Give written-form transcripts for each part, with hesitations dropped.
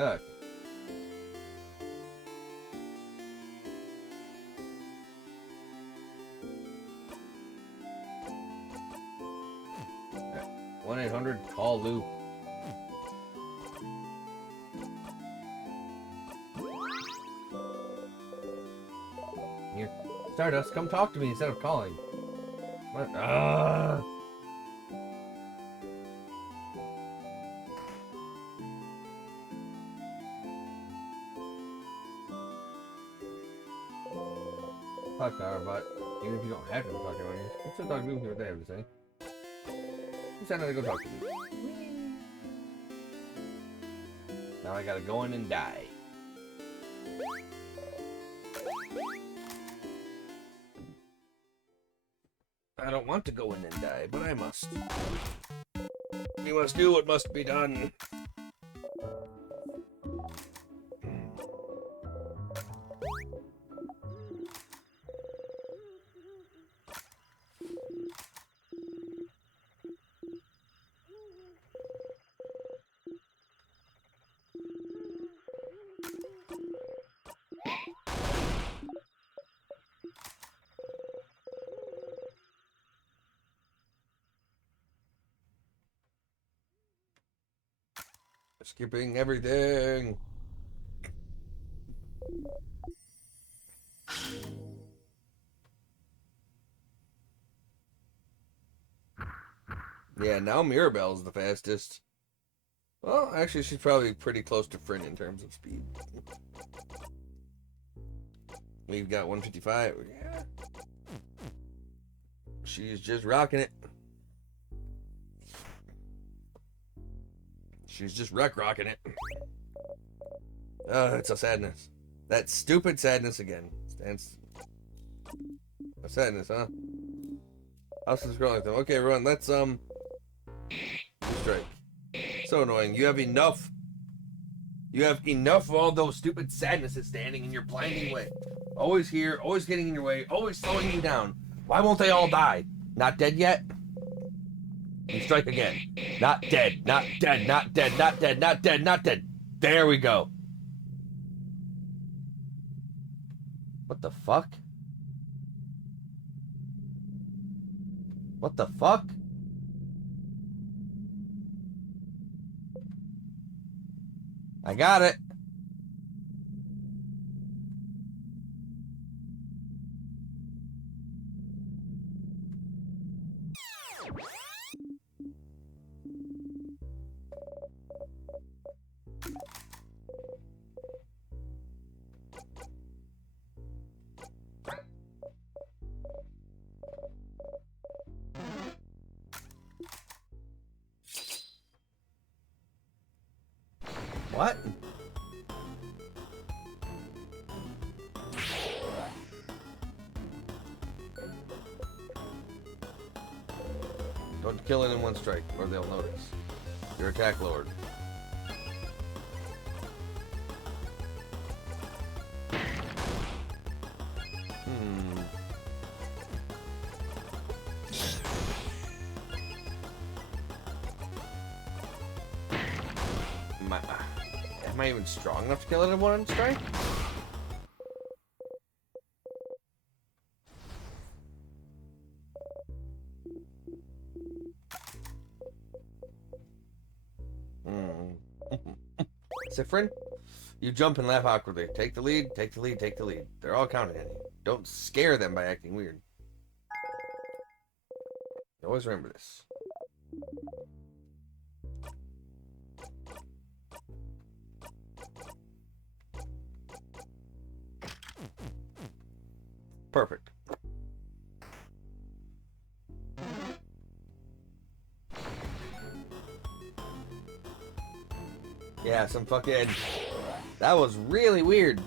Ugh. Okay. 1-800-CALL-LOOP. Here. Stardust, come talk to me instead of calling. What? Fuck her, but even if you don't have to talk to anyone, you can still talk to me with what they have to say. You said to go talk to me. Now I gotta go in and die. I don't want to go in and die, but I must. We must do what must be done. Skipping everything. Yeah, now Mirabelle's the fastest. Well, actually, she's probably pretty close to Fryn in terms of speed. We've got 155. Yeah. She's just rocking it. She's just rocking it. Oh, it's a sadness. That stupid sadness again. Stands. A sadness, huh? How's this scrolling through? Okay, everyone, let's strike. So annoying. You have enough. You have enough of all those stupid sadnesses standing in your blinding way. Always here, always getting in your way, always slowing you down. Why won't they all die? Not dead yet? You strike again. Not dead, not dead, not dead, not dead, not dead, not dead. There we go. What the fuck? What the fuck? I got it. What? Don't kill it in one strike, or they'll notice. Your attack lowered. Am I even strong enough to kill it in one strike? Siffrin, you jump and laugh awkwardly. Take the lead, take the lead, take the lead. They're all counting on you. Don't scare them by acting weird. Always remember this. Perfect. Yeah, some fucking... That was really weird.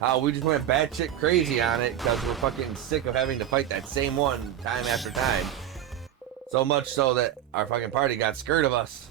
How we just went batshit crazy on it because we're fucking sick of having to fight that same one time after time. So much so that our fucking party got scared of us.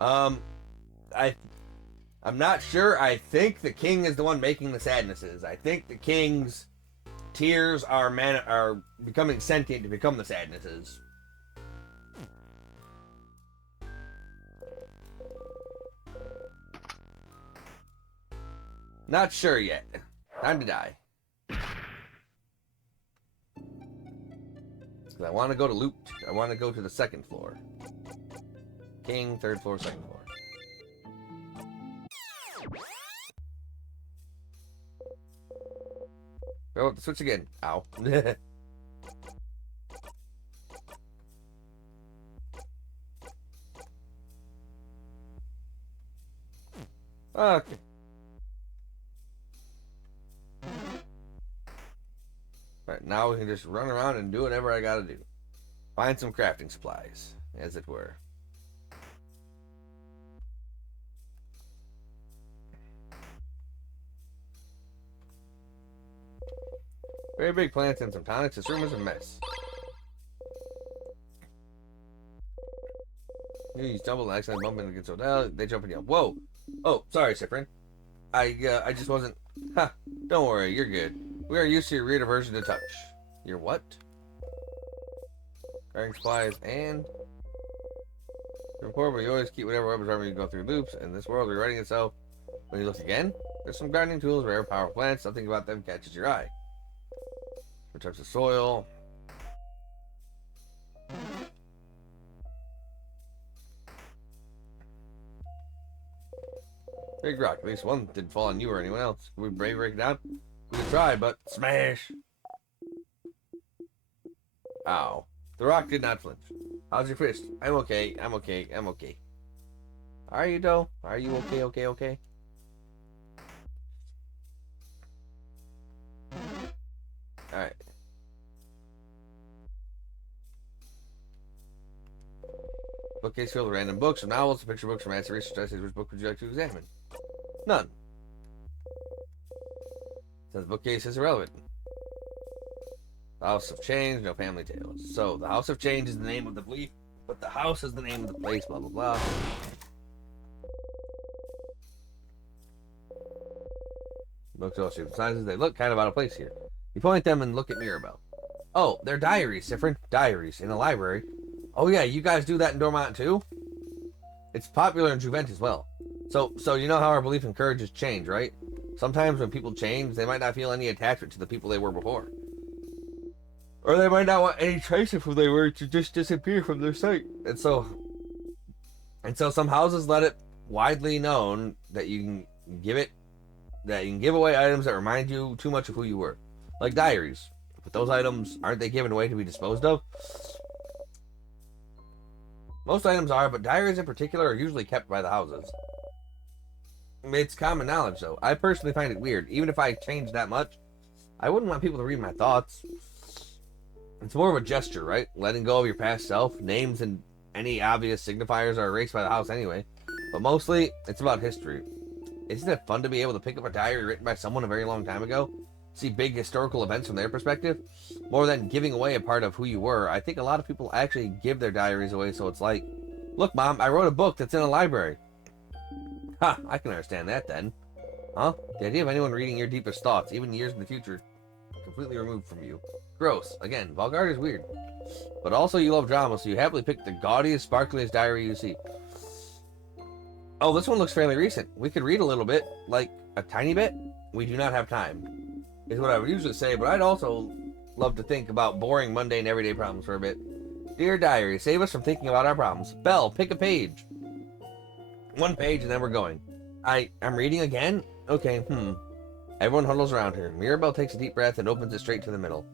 I I'm not sure. I think the king is the one making the sadnesses. I think the king's tears are becoming sentient to become the sadnesses. Not sure yet. Time to die. I want to go to loot. I want to go to the second floor. King, third floor, second floor. Oh, switch again. Ow. Okay. Alright, now we can just run around and do whatever I gotta do. Find some crafting supplies, as it were. Very big plants and some tonics. This room is a mess. You stumble and accidentally bump into the hotel. They jump and yell, "Whoa! Oh, sorry, Cyprian. I just wasn't. Ha! Don't worry, you're good. We are used to your weird aversion to touch. Your what? Carrying supplies and report, but you always keep whatever weapons armor you go through loops. In this world, rewriting itself. When you look again, there's some gardening tools, rare power plants. Something about them catches your eye. Different types of soil. Big rock. At least one didn't fall on you or anyone else. Can we break it down? We could try, but smash. Ow. The rock did not flinch. How's your fist? I'm okay. I'm okay. I'm okay. Are you, though? Are you okay? Okay? Okay? Alright. Bookcase filled with random books, some novels, picture books, romance, research essays. Which book would you like to examine? None. Says the bookcase is irrelevant. The House of Change, no family tales. So, the House of Change is the name of the belief, but the house is the name of the place, blah, blah, blah. Books all shapes and sizes. They look kind of out of place here. You point them and look at Mirabelle. Oh, they're diaries, Cyprian. Diaries in a library. Oh yeah, you guys do that in Dormont too? It's popular in Juvent as well. So you know how our belief encourages change, right? Sometimes when people change, they might not feel any attachment to the people they were before. Or they might not want any trace of who they were to just disappear from their sight. And so some houses let it widely known that you can give away items that remind you too much of who you were. Like diaries. But those items, aren't they given away to be disposed of? Most items are, but diaries in particular are usually kept by the houses. It's common knowledge, though. I personally find it weird. Even if I changed that much, I wouldn't want people to read my thoughts. It's more of a gesture, right? Letting go of your past self. Names and any obvious signifiers are erased by the house anyway. But mostly, it's about history. Isn't it fun to be able to pick up a diary written by someone a very long time ago? See big historical events from their perspective? More than giving away a part of who you were, I think a lot of people actually give their diaries away, so it's like, look, Mom, I wrote a book that's in a library. Ha, I can understand that then. Huh? The idea of anyone reading your deepest thoughts, even years in the future, completely removed from you. Gross. Again, Valgard is weird. But also you love drama, so you happily pick the gaudiest, sparkliest diary you see. Oh, this one looks fairly recent. We could read a little bit, like a tiny bit. We do not have time, is what I would usually say, but I'd also love to think about boring, mundane, everyday problems for a bit. Dear diary, save us from thinking about our problems. Belle, pick a page. One page and then we're going. I'm reading again? Okay, Everyone huddles around her. Mirabelle takes a deep breath and opens it straight to the middle.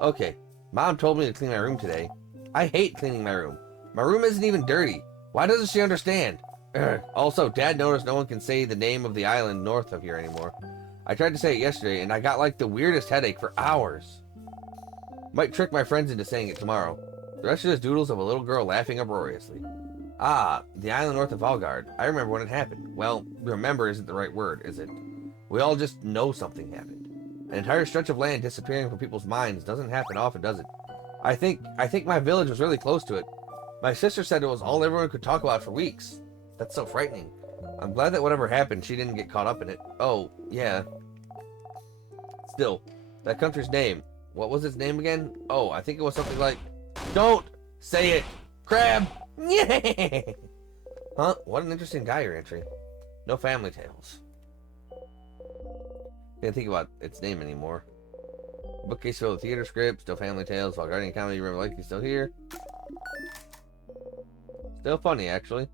Okay, Mom told me to clean my room today. I hate cleaning my room. My room isn't even dirty. Why doesn't she understand? Ugh. Also, Dad noticed no one can say the name of the island north of here anymore. I tried to say it yesterday, and I got like the weirdest headache for hours. Might trick my friends into saying it tomorrow. The rest of this doodles of a little girl laughing uproariously. Ah, the island north of Valgard. I remember when it happened. Well, remember isn't the right word, is it? We all just know something happened. An entire stretch of land disappearing from people's minds doesn't happen often, does it? I think my village was really close to it. My sister said it was all everyone could talk about for weeks. That's so frightening. I'm glad that whatever happened, she didn't get caught up in it. Oh, yeah. Still, that country's name. What was its name again? Oh, I think it was something like... Don't say it! Crab! Yeah! Huh? What an interesting diary entry. No family tales. Can't think about its name anymore. Bookcase filled with theater scripts, no family tales, while Guardian Comedy River Lake is still here. Still funny, actually.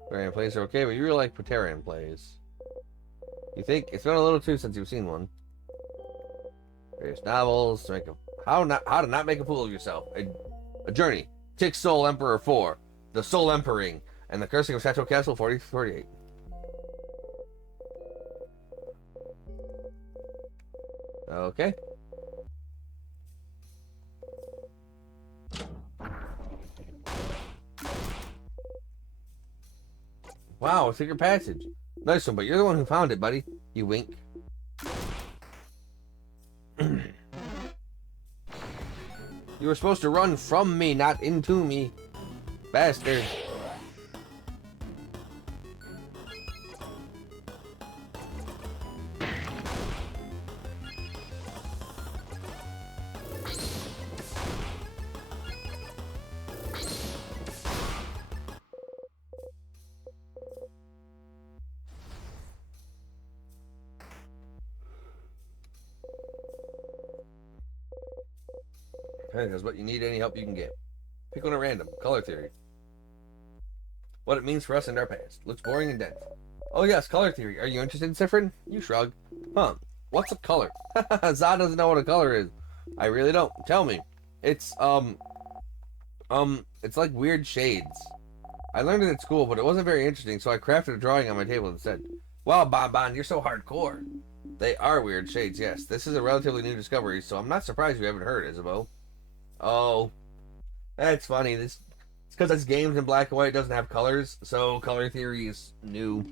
Barbarian plays are okay, but you really like Praetorian plays. You think? It's been a little too since you've seen one. Various novels to make a... How to not make a fool of yourself. A Journey. Tick Soul Emperor 4. The Soul Emperor. And The Cursing of Chateau Castle 4048. Okay. Wow, a secret passage. Nice one, but you're the one who found it, buddy. You wink. You were supposed to run from me, not into me. Bastard. Because what you need, any help you can get. Pick one at random. Color theory. What it means for us and our past. Looks boring and dense. Oh yes, color theory. Are you interested in Siffrin? You shrug. Huh. What's a color? Zod doesn't know what a color is. I really don't. Tell me. It's it's like weird shades. I learned it at school, but it wasn't very interesting, so I crafted a drawing on my table instead. Wow, Bon, you're so hardcore. They are weird shades, yes. This is a relatively new discovery, so I'm not surprised you haven't heard, Isabeau. Oh, that's funny. It's because this game's in black and white, doesn't have colors, so color theory is new.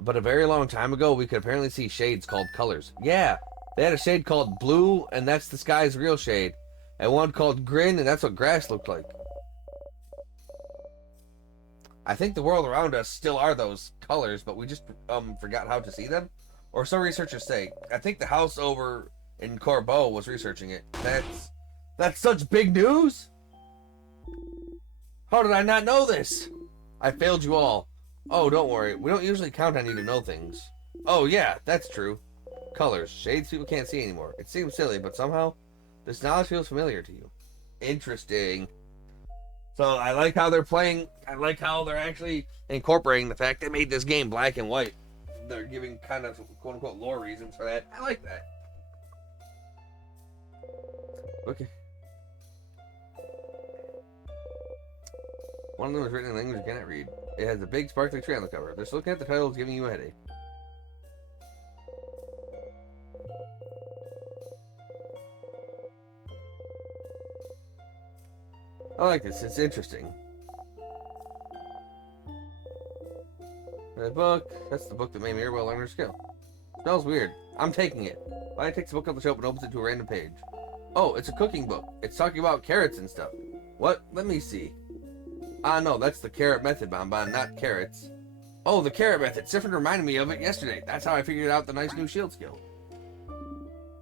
But a very long time ago, we could apparently see shades called colors. Yeah, they had a shade called blue, and that's the sky's real shade. And one called grin, and that's what grass looked like. I think the world around us still are those colors, but we just forgot how to see them. Or so researchers say. I think the house over in Corbeau was researching it. That's such big news? How did I not know this? I failed you all. Oh, don't worry. We don't usually count on you to know things. Oh, yeah, that's true. Colors. Shades people can't see anymore. It seems silly, but somehow this knowledge feels familiar to you. Interesting. So I like how they're playing. I like how they're actually incorporating the fact they made this game black and white. They're giving kind of quote-unquote lore reasons for that. I like that. Okay. One of them is written in language you cannot read. It has a big sparkly tree on the cover. Just looking at the title is giving you a headache. I like this. It's interesting. The book. That's the book that made Mirabelle learn her skill. Smells weird. I'm taking it. Lila takes the book off the shelf and opens it to a random page. Oh, it's a cooking book. It's talking about carrots and stuff. What? Let me see. Ah, no, that's the carrot method, Bon, not carrots. Oh, the carrot method. Siffrin reminded me of it yesterday. That's how I figured out the nice new shield skill.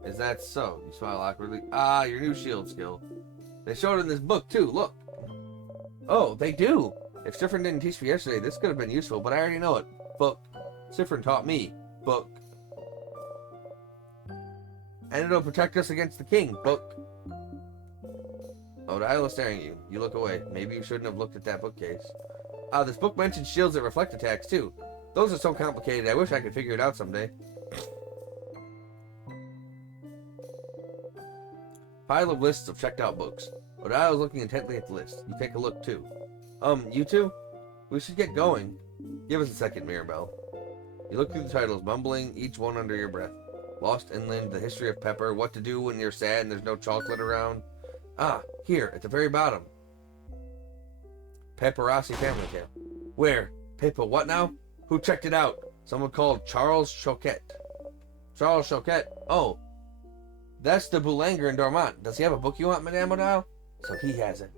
Is that so? You smile awkwardly. Ah, your new shield skill. They showed it in this book, too. Look. Oh, they do. If Siffrin didn't teach me yesterday, this could have been useful, but I already know it. Book. Siffrin taught me. Book. And it'll protect us against the king. Book. Odile staring at you. You look away. Maybe you shouldn't have looked at that bookcase. This book mentions shields that reflect attacks, too. Those are so complicated, I wish I could figure it out someday. Pile of lists of checked out books. Odile is looking intently at the list. You take a look, too. You two? We should get going. Give us a second, Mirabelle. You look through the titles, mumbling each one under your breath. Lost Inland, The History of Pepper, What to Do When You're Sad and There's No Chocolate Around. Ah, here, at the very bottom. Pepperossi Family Tale. Where? Peppa what now? Who checked it out? Someone called Charles Choquette. Charles Choquette? Oh, that's the Boulanger in Dormont. Does he have a book you want, Madame Odile? So he has it.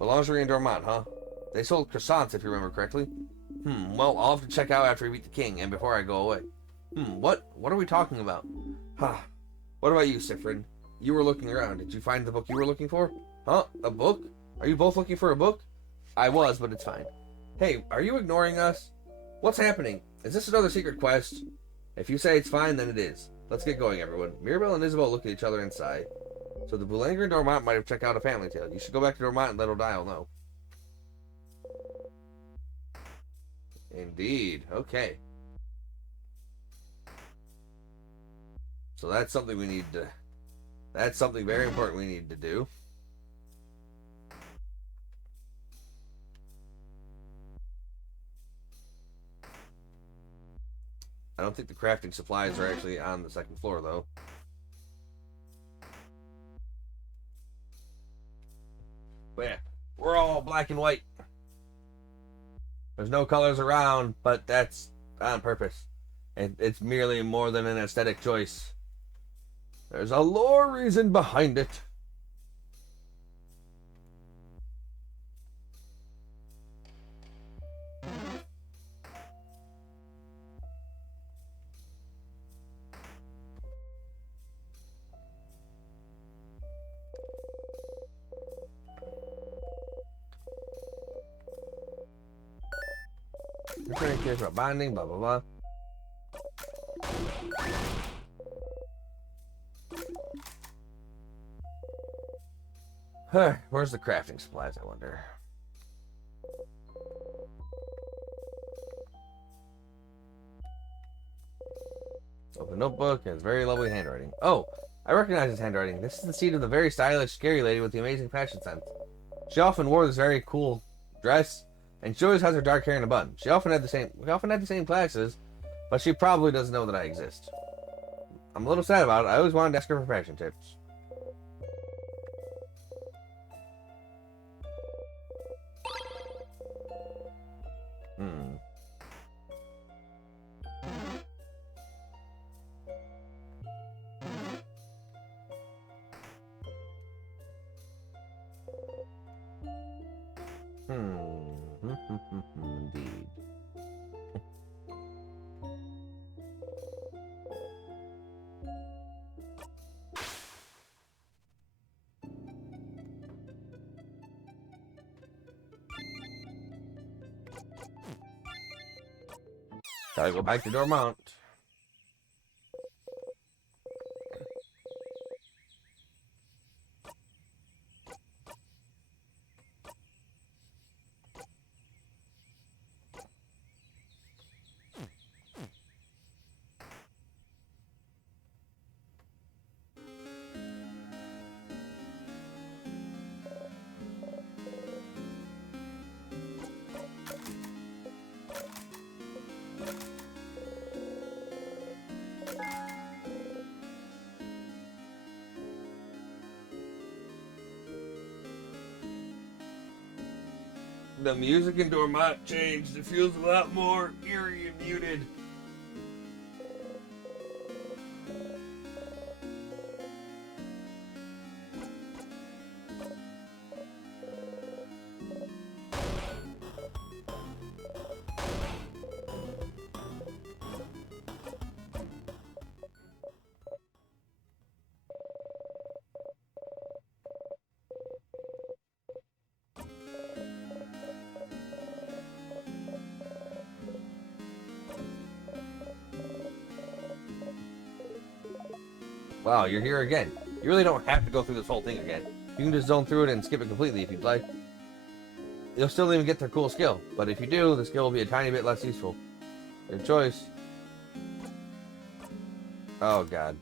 Boulangerie and Dormont, huh? They sold croissants, if you remember correctly. Well, I'll have to check out after we beat the king and before I go away. What? What are we talking about? What about you, Sifrin? You were looking around. Did you find the book you were looking for? Huh? A book? Are you both looking for a book? I was, but it's fine. Hey, are you ignoring us? What's happening? Is this another secret quest? If you say it's fine, then it is. Let's get going, everyone. Mirabelle and Isabel look at each other and sigh. So the Boulanger and Dormont might have checked out A Family Tale. You should go back to Dormont and let Odile know. Indeed. Okay. So that's something we need to... That's something very important we need to do. I don't think the crafting supplies are actually on the second floor, though. But yeah, we're all black and white. There's no colors around, but that's on purpose. And it's merely more than an aesthetic choice. There's a lore reason behind it. Returning cares about bonding, blah blah blah. Where's the crafting supplies, I wonder? Open notebook, and it's very lovely handwriting. Oh, I recognize his handwriting. This is the seat of the very stylish, scary lady with the amazing fashion sense. She often wore this very cool dress, and she always has her dark hair in a bun. We often had the same classes, but she probably doesn't know that I exist. I'm a little sad about it. I always wanted to ask her for fashion tips. Indeed. Gotta go back to Dormont. The music in Dormont changed. It feels a lot more eerie and muted. Wow, you're here again. You really don't have to go through this whole thing again. You can just zone through it and skip it completely if you'd like. You'll still even get their cool skill, but if you do, the skill will be a tiny bit less useful. Your choice. Oh god.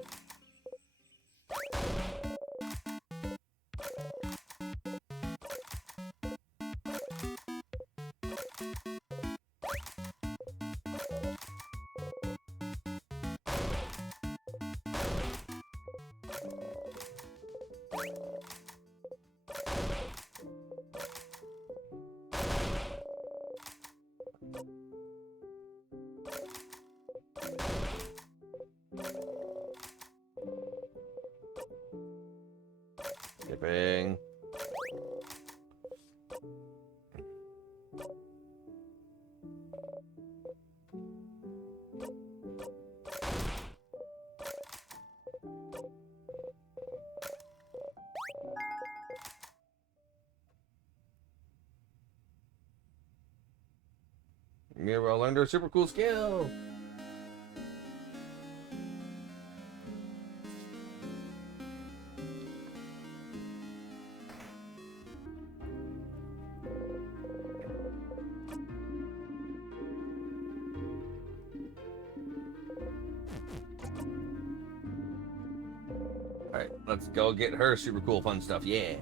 Skipping. Mirabelle learned her super cool skill. Alright, let's go get her super cool fun stuff, yeah.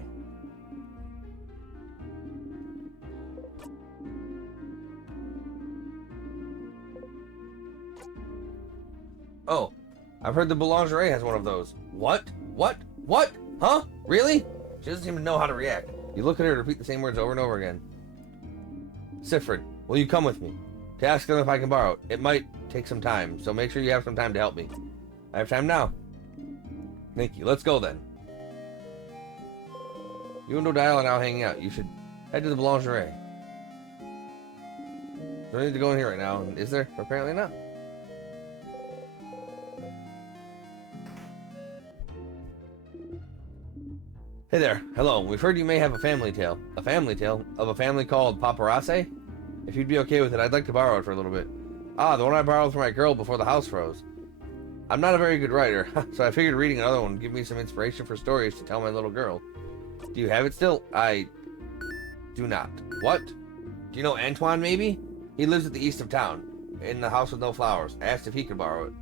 Oh, I've heard the Boulangerie has one of those. What? What? What? Huh? Really? She doesn't even know how to react. You look at her to repeat the same words over and over again. Siffred, will you come with me? To ask them if I can borrow it. It might take some time, so make sure you have some time to help me. I have time now. Thank you. Let's go then. You and Dial are now hanging out. You should head to the Boulangerie. No need to go in here right now, is there? Apparently not. Hey there. Hello. We've heard you may have a family tale. A family tale? Of a family called Paparazzi? If you'd be okay with it, I'd like to borrow it for a little bit. Ah, the one I borrowed for my girl before the house froze. I'm not a very good writer, so I figured reading another one would give me some inspiration for stories to tell my little girl. Do you have it still? I do not. What? Do you know Antoine, maybe? He lives at the east of town, in the house with no flowers. I asked if he could borrow it.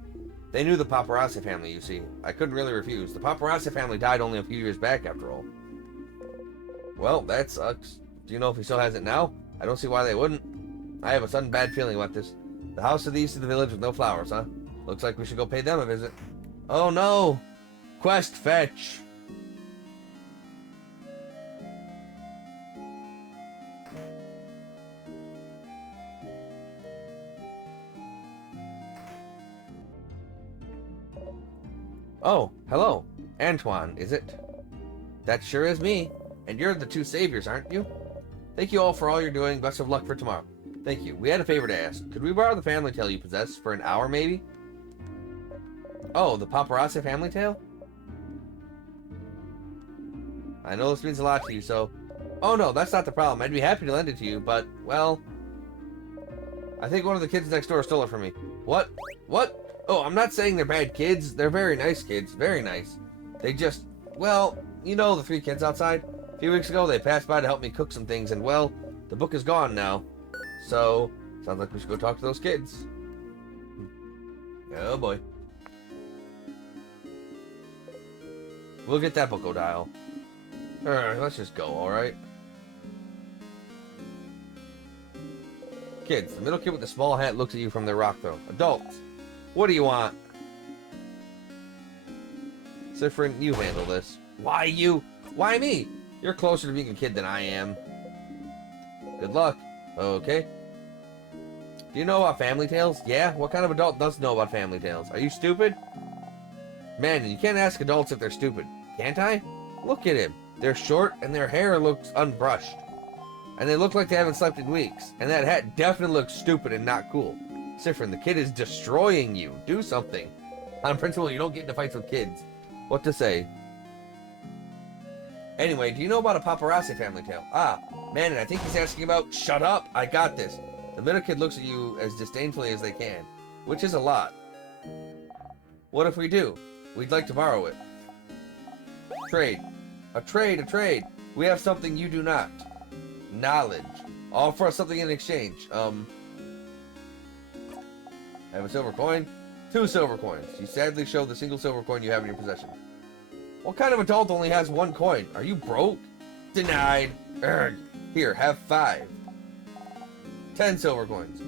They knew the Paparazzi family, you see. I couldn't really refuse. The Paparazzi family died only a few years back, after all. Well, that sucks. Do you know if he still has it now? I don't see why they wouldn't. I have a sudden bad feeling about this. The house to the east of the village with no flowers, huh? Looks like we should go pay them a visit. Oh no! Quest fetch! Oh, hello. Antoine, is it? That sure is me. And you're the two saviors, aren't you? Thank you all for all you're doing. Best of luck for tomorrow. Thank you. We had a favor to ask. Could we borrow the family tale you possess for an hour, maybe? Oh, the Paparazzi family tale? I know this means a lot to you, so... Oh no, that's not the problem. I'd be happy to lend it to you, but, well... I think one of the kids next door stole it from me. What? What? Oh, I'm not saying they're bad kids. They're very nice kids. Very nice. They just... Well, you know the three kids outside? A few weeks ago, they passed by to help me cook some things, and, well, the book is gone now. So, sounds like we should go talk to those kids. Oh boy. We'll get that book, O'Dial. Let's just go, alright? Kids, the middle kid with the small hat looks at you from their rock throw. Adults, what do you want? Siffrin, you handle this. Why you? Why me? You're closer to being a kid than I am. Good luck. Okay. Do you know about family tales? Yeah? What kind of adult doesn't know about family tales? Are you stupid? Man, you can't ask adults if they're stupid. Can't I? Look at him. They're short and their hair looks unbrushed. And they look like they haven't slept in weeks. And that hat definitely looks stupid and not cool. Siffrin, the kid is destroying you. Do something. On principle, you don't get into fights with kids. What to say? Anyway, do you know about a Paparazzi family tale? Ah, man, and I think he's asking about... Shut up! I got this. The middle kid looks at you as disdainfully as they can. Which is a lot. What if we do? We'd like to borrow it. Trade. A trade, a trade. We have something you do not. Knowledge. Offer us something in exchange. Have a silver coin? 2 silver coins. You sadly show the single silver coin you have in your possession. What kind of adult only has 1 coin? Are you broke? Denied. Urgh. Here, have 5. 10 silver coins.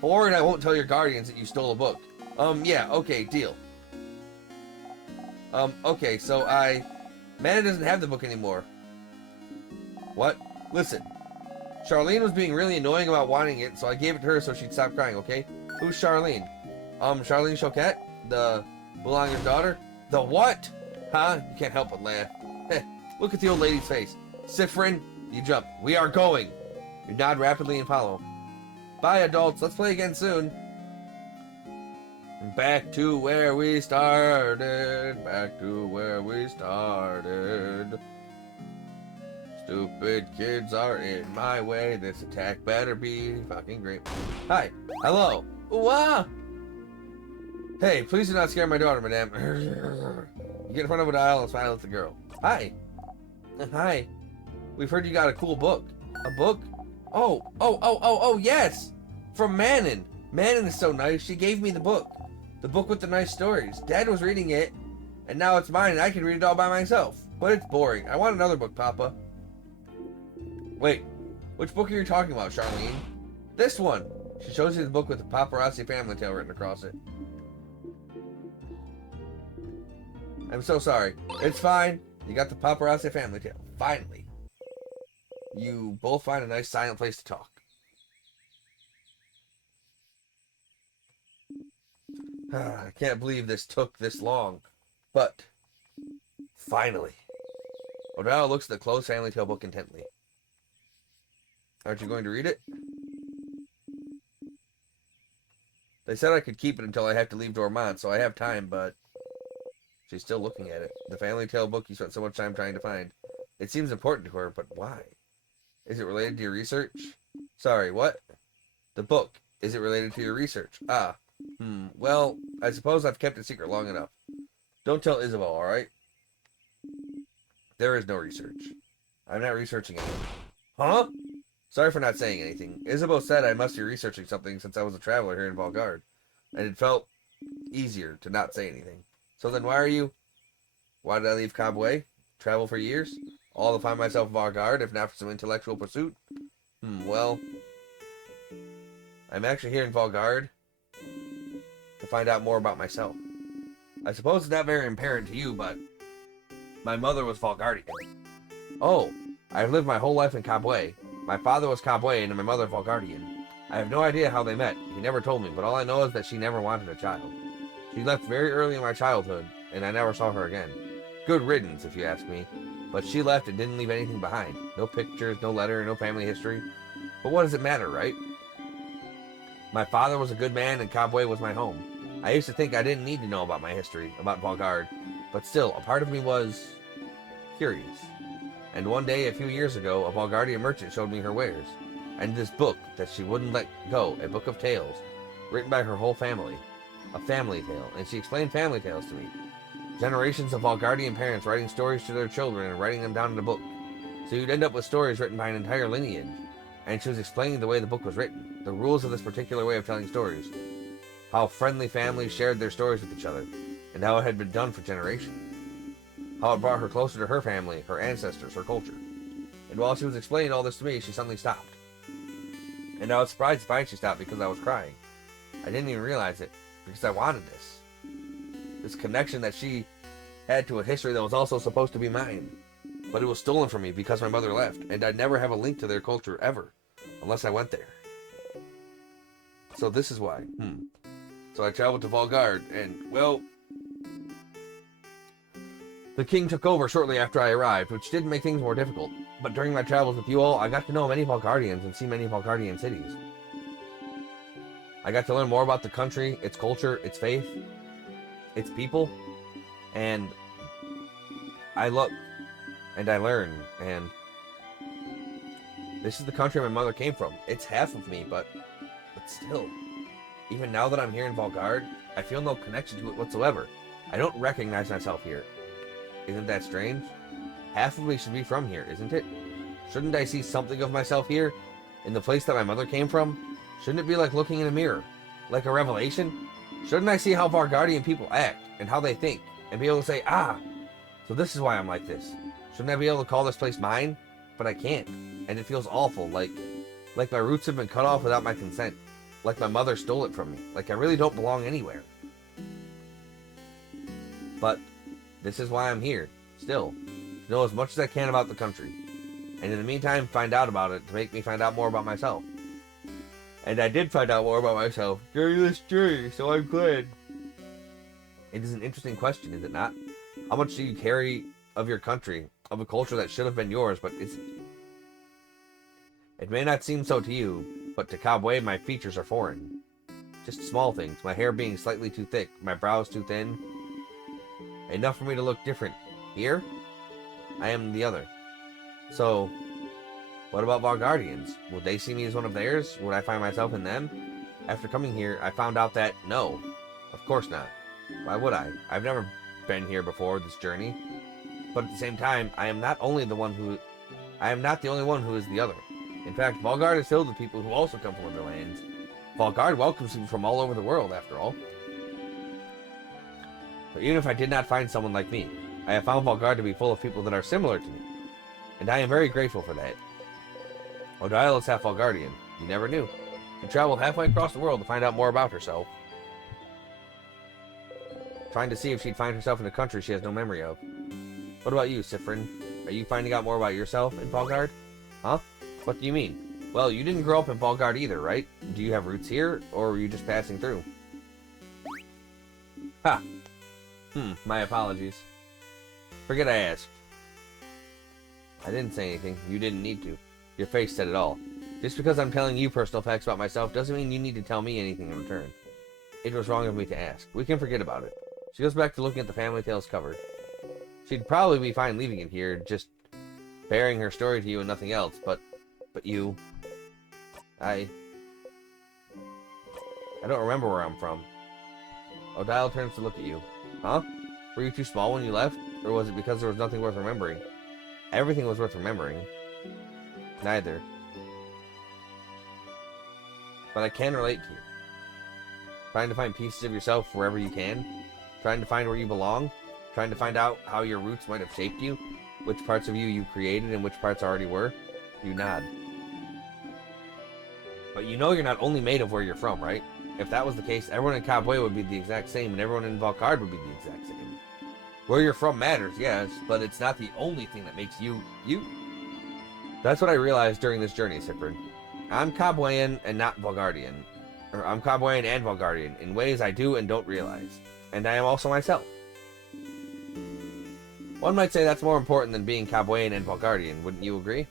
4 and I won't tell your guardians that you stole a book. Yeah, okay, deal. Okay, so Mana doesn't have the book anymore. What? Listen. Charlene was being really annoying about wanting it, so I gave it to her so she'd stop crying, okay? Who's Charlene? Charlene Choquette? The Boulanger's daughter? The what? Huh? You can't help but laugh. Look at the old lady's face. Siffrin, you jump. We are going. You nod rapidly and follow. Bye, adults. Let's play again soon. Back to where we started. Back to where we started. Stupid kids are in my way. This attack better be fucking great. Hi. Hello. Wow. Hey, please do not scare my daughter, madame. You get in front of an aisle and smile at the girl. Hi. Hi. We've heard you got a cool book. A book? Oh, yes! From Manon. Manon is so nice, she gave me the book. The book with the nice stories. Dad was reading it, and now it's mine and I can read it all by myself. But it's boring. I want another book, Papa. Wait, which book are you talking about, Charlene? This one. She shows you the book with the Paparazzi family tale written across it. I'm so sorry. It's fine. You got the Paparazzi family tale. Finally. You both find a nice silent place to talk. I can't believe this took this long. But, finally. Odell looks at the closed family tale book intently. Aren't you going to read it? They said I could keep it until I have to leave Dormont, so I have time, but... She's still looking at it. The family tale book you spent so much time trying to find. It seems important to her, but why? Is it related to your research? Sorry, what? The book. Is it related to your research? Well, I suppose I've kept it secret long enough. Don't tell Isabel, alright? There is no research. I'm not researching anything. Huh? Sorry for not saying anything. Isabel said I must be researching something since I was a traveler here in Valgard, and it felt easier to not say anything. So then why are you... Why did I leave Cobway? Travel for years? All to find myself in Valgard, if not for some intellectual pursuit? Well... I'm actually here in Valgard to find out more about myself. I suppose it's not very apparent to you, but my mother was Valgardian. Oh, I've lived my whole life in Cobway. My father was Cobway and my mother Valgardian. I have no idea how they met. He never told me, but all I know is that she never wanted a child. She left very early in my childhood, and I never saw her again. Good riddance, if you ask me. But she left and didn't leave anything behind. No pictures, no letter, no family history. But what does it matter, right? My father was a good man and Cobway was my home. I used to think I didn't need to know about my history, about Valgard, but still, a part of me was... curious. And one day, a few years ago, a Valgardian merchant showed me her wares, and this book that she wouldn't let go, a book of tales, written by her whole family. A family tale, and she explained family tales to me. Generations of Valgardian parents writing stories to their children and writing them down in a book. So you'd end up with stories written by an entire lineage. And she was explaining the way the book was written, the rules of this particular way of telling stories, how friendly families shared their stories with each other, and how it had been done for generations. How it brought her closer to her family, her ancestors, her culture. And while she was explaining all this to me, she suddenly stopped. And I was surprised to find she stopped because I was crying. I didn't even realize it, because I wanted this. This connection that she had to a history that was also supposed to be mine. But it was stolen from me because my mother left, and I'd never have a link to their culture ever, unless I went there. So this is why. So I traveled to Valgard, and, well... The king took over shortly after I arrived, which didn't make things more difficult. But during my travels with you all, I got to know many Valgardians and see many Valgardian cities. I got to learn more about the country, its culture, its faith, its people, and I look, and I learn, and this is the country my mother came from. It's half of me, but still, even now that I'm here in Valgard, I feel no connection to it whatsoever. I don't recognize myself here. Isn't that strange? Half of me should be from here, isn't it? Shouldn't I see something of myself here, in the place that my mother came from? Shouldn't it be like looking in a mirror? Like a revelation? Shouldn't I see how Valgardian people act, and how they think, and be able to say, so this is why I'm like this. Shouldn't I be able to call this place mine? But I can't, and it feels awful, like my roots have been cut off without my consent. Like my mother stole it from me. Like I really don't belong anywhere. But this is why I'm here, still, to know as much as I can about the country. And in the meantime, find out about it to make me find out more about myself. And I did find out more about myself during this journey, so I'm glad. It is an interesting question, is it not? How much do you carry of your country, of a culture that should have been yours, but isn't? It may not seem so to you, but to Cobway my features are foreign. Just small things, my hair being slightly too thick, my brows too thin. Enough for me to look different. Here, I am the other. So, what about Valguardians? Would they see me as one of theirs? Would I find myself in them? After coming here, I found out that no, of course not. Why would I? I've never been here before this journey. But at the same time, I am not the only one who is the other. In fact, Valgard is filled with people who also come from other lands. Valgard welcomes people from all over the world, after all. But even if I did not find someone like me, I have found Valgard to be full of people that are similar to me. And I am very grateful for that. Odile is half Valgardian. You never knew. She traveled halfway across the world to find out more about herself. Trying to see if she'd find herself in a country she has no memory of. What about you, Siffrin? Are you finding out more about yourself in Valgard? Huh? What do you mean? Well, you didn't grow up in Valgard either, right? Do you have roots here, or were you just passing through? Ha! My apologies. Forget I asked. I didn't say anything. You didn't need to. Your face said it all. Just because I'm telling you personal facts about myself doesn't mean you need to tell me anything in return. It was wrong of me to ask. We can forget about it. She goes back to looking at the Family Tales cover. She'd probably be fine leaving it here, just bearing her story to you and nothing else, but you... I don't remember where I'm from. Odile turns to look at you. Huh? Were you too small when you left? Or was it because there was nothing worth remembering? Everything was worth remembering. Neither. But I can relate to you. Trying to find pieces of yourself wherever you can. Trying to find where you belong. Trying to find out how your roots might have shaped you. Which parts of you created and which parts already were. You nod. But you know you're not only made of where you're from, right? If that was the case, everyone in Kabwe would be the exact same, and everyone in Valgard would be the exact same. Where you're from matters, yes, but it's not the only thing that makes you, you. That's what I realized during this journey, Siffrin. I'm Kabwean and not Valgardian. Or I'm Kabwean and Valgardian, in ways I do and don't realize. And I am also myself. One might say that's more important than being Kabwean and Valgardian, wouldn't you agree?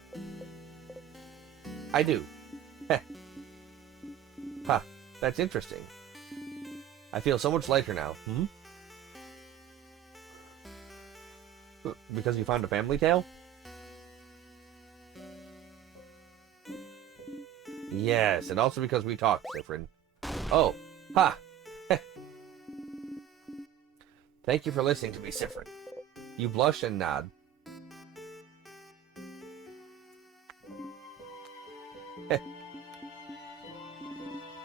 I do. Heh. Huh, that's interesting. I feel so much lighter now. Because you found a family tale? Yes, and also because we talked, Siffrin. Oh, ha! Thank you for listening to me, Siffrin. You blush and nod.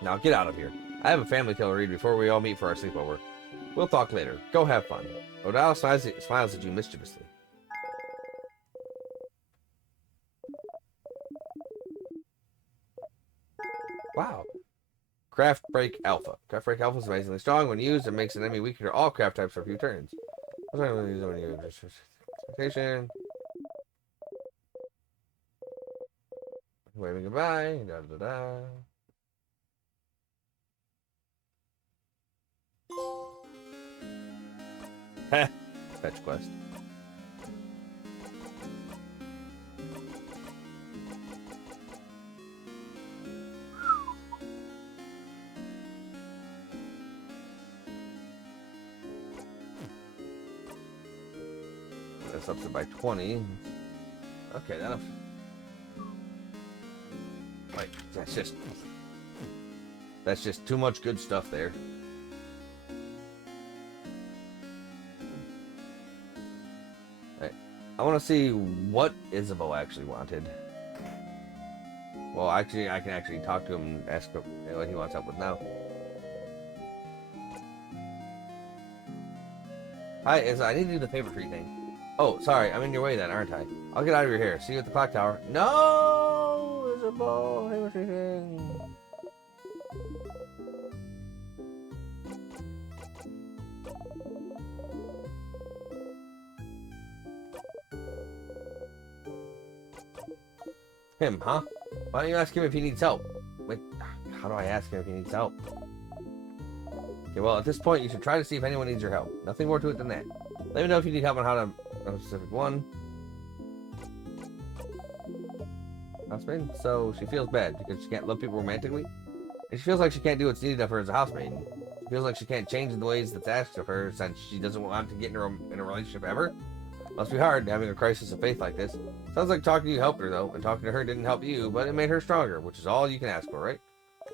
Now get out of here. I have a family tale to read before we all meet for our sleepover. We'll talk later. Go have fun. Odile smiles at you mischievously. Wow. Craft Break Alpha. Craft Break Alpha is amazingly strong. When used, it makes an enemy weaker to all craft types for a few turns. Expectation. Waving goodbye. Da da da. Heh. Fetch quest. That's up to by 20. Okay, that'll... Wait, that's just too much good stuff there. Right. I want to see what Isabeau actually wanted. Well, actually, I can actually talk to him and ask him what he wants help with now. Hi, Isa, I need to do the favorite tree thing. Oh, sorry, I'm in your way then, aren't I? I'll get out of your hair. See you at the clock tower. No! Isabeau, favorite tree thing. Him, huh? Why don't you ask him if he needs help? Wait, how do I ask him if he needs help? Okay, well, at this point, you should try to see if anyone needs your help. Nothing more to it than that. Let me know if you need help on how to... a specific one. Housemaid? So, she feels bad because she can't love people romantically? And she feels like she can't do what's needed of her as a housemaid. She feels like she can't change in the ways that's asked of her since she doesn't want to get in a relationship ever? Must be hard having a crisis of faith like this. Sounds like talking to you helped her, though, and talking to her didn't help you, but it made her stronger, which is all you can ask for, right?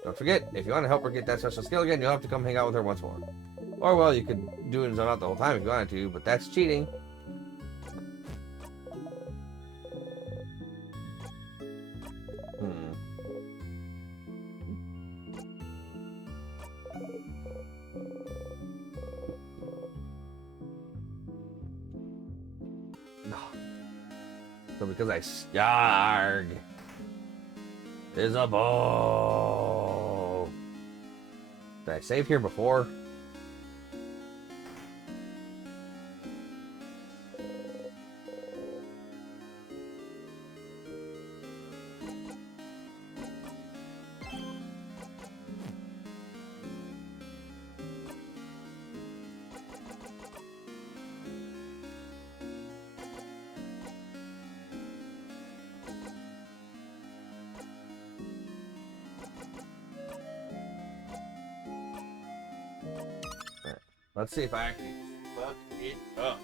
Don't forget, if you want to help her get that special skill again, you'll have to come hang out with her once more. Or, well, you could do it and zone out the whole time if you wanted to, but that's cheating. No. So because I Yarg is a bow. Did I save here before? Let's see if I actually fuck it up.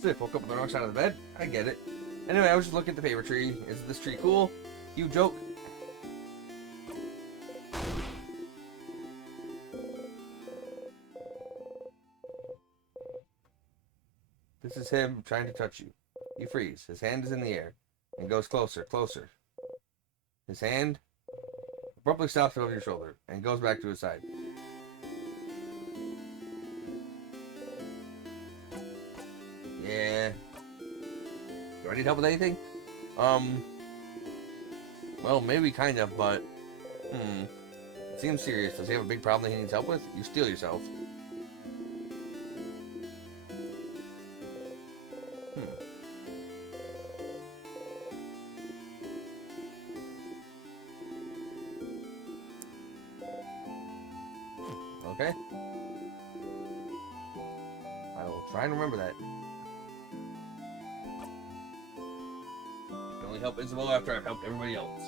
So I woke up on the wrong side of the bed. I get it. Anyway, I was just looking at the paper tree. Is this tree cool? You joke. This is him trying to touch you. You freeze. His hand is in the air and goes closer, closer. His hand abruptly stops over your shoulder and goes back to his side. Yeah. Do I need help with anything? Well, maybe kind of, but it seems serious. Does he have a big problem that he needs help with? You steal yourself. Okay. I will try and remember that. I can only help Isabella after I've helped everybody else.